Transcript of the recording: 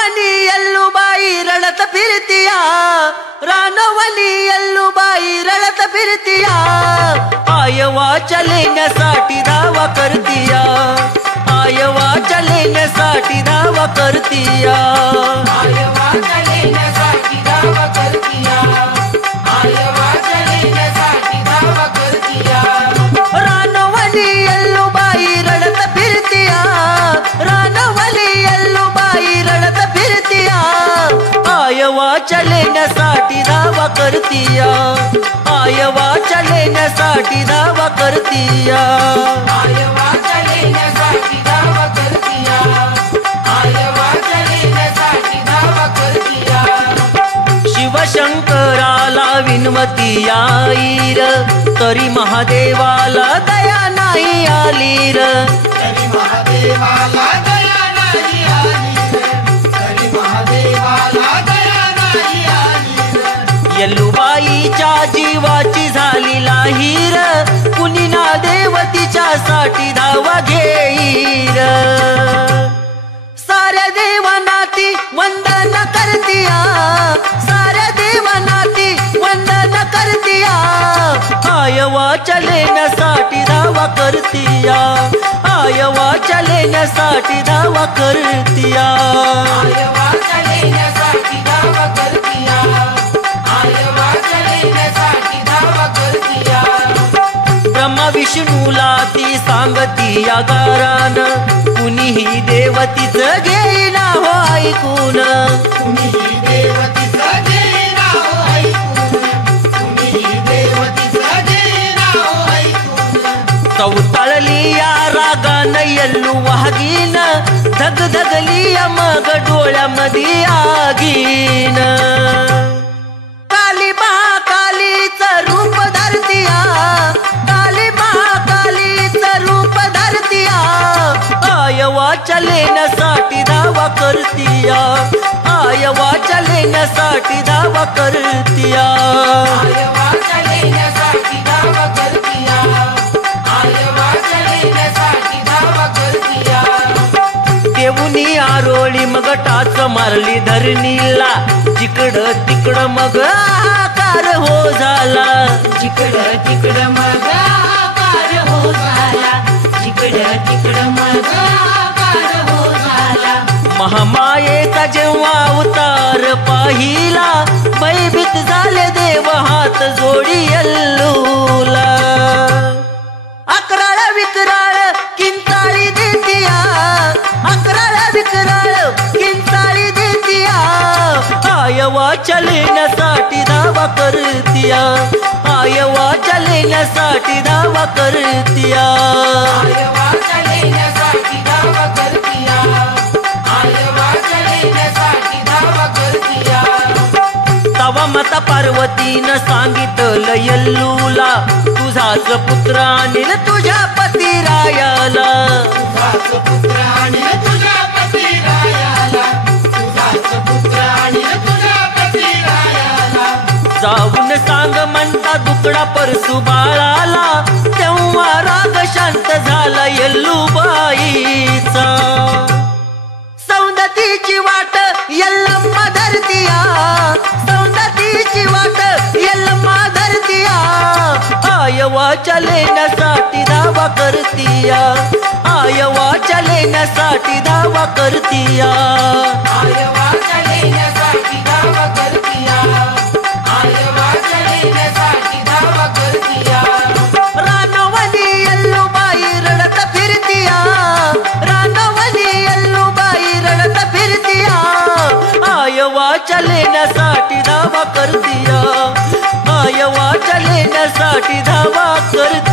रानवनी यल्लूबाई रडत फिरतिया, रानवनी यल्लूबाई रडत फिरतिया, आयवाच्या लेण्यासाठी धावा करतिया, आयवाच्या लेण्यासाठी धावा करतिया, आयवाच्या लेण्यासाठी धावा करतिया, आयवाच्या लेण्यासाठी धावा करतिया. रानवनी यल्लूबाई रडत फिरतिया, रानवनी यल्लूबाई रडत फिरतिया, आयवाच्या लेण्यासाठी धावा करतिया, आयवाच्या लेण्यासाठी धावा करतिया, आयवाच्या लेण्यासाठी धावा करतिया, आयवाच्या लेण्यासाठी धावा करतिया. शिवशंकराला विनवती आईर, तरी महादेवाला दया नाही आली र, तरी महादेवाला दया नाही आली रे, तरी महादेवाला दया नाही आली रे. यल्लूबाईच्या जीवाची झाली लाहीर, कुणी ना देवतीच्या साठी धावा घेईर. साऱ्या देवानाती वंदन करतिया, साऱ्या देवानाती वंदन करतिया, आयवाच्या लेण्यासाठी धावा करतिया, आयवाच्या लेण्यासाठी धावा करतिया, आयवाच्या लेण्यासाठी धावा करतिया, आयवाच्या लेण्यासाठी धावा करतिया. ब्रह्मा विष्णूला ती सांगती या गारान, कुणीही देवतीच घेईना हो ऐकून, तुम्ही देवतीचं देईना हो ऐकून, तुम्ही देवतीचं देईना हो ऐकून. चौताळली या रागान यल्लू वागीन, धगधगली या मग डोळ्यामध्ये आगीन. काली महाकालीचं रूप धरतिया, काली महाकालीचं रूप धरतिया, आयवाच्या लेण्यासाठी धावा करतिया, आयवाच्या लेण्यासाठी धावा करतिया, आयवाच्या लेण्यासाठी धावा करतिया, आयवाच्या लेण्यासाठी धावा करतिया. देऊनी आरोळी मग टाच मारली धरणीला, जिकडं तिकडं मग आकार हो झाला, जिकडं तिकडं मग आकार हो झाला, जिकडं तिकडं मग आकार हो झाला. महामायेचा जेव्हा अवतार पाहिला, भयभीत झाले देव हात जोडी यल्लूला. अकराळ विकराळ किंचाळी देतिया, अकराळ विकराळ किंचाळी देतिया, आयवाच्या लेण्यासाठी धावा करतिया, आयवाच्या लेण्यासाठी धावा करतिया, आयवाच्या लेण्यासाठी धावा करतिया, आयवाच्या लेण्यासाठी धावा करतिया. तवा माता पार्वतीनं सांगितलं यल्लूला, तुझाच पुत्र आणील तुझ्या पतिरायाला, तुझाच पुत्र आणि तुझ्या पतिरायाला, तुझाच पुत्र आणि तुझ्या पतिरायाला. जाऊन सांग म्हणता दुकडा परसू बाळाला, तेव्हा राग शांत झाला यल्लूबाईचा. सौंदतीची वाट यल्लम्मा धरतिया, सौंदतीची वाट यल्लम्मा धरतिया, आयवाच्या लेण्यासाठी धावा करतिया, आयवाच्या लेण्यासाठी धावा करतिया, आयवाच्या लेण्यासाठी धावा करतिया, आयवाच्या लेण्यासाठी धावा करतिया. रानवनी यल्लूबाई रडत फिरतिया, रानवनी यल्लूबाई रडत फिरतिया, आयवाच्या लेण्यासाठी धावा करतिया, आयवाच्या लेण्यासाठी धावा करतिया.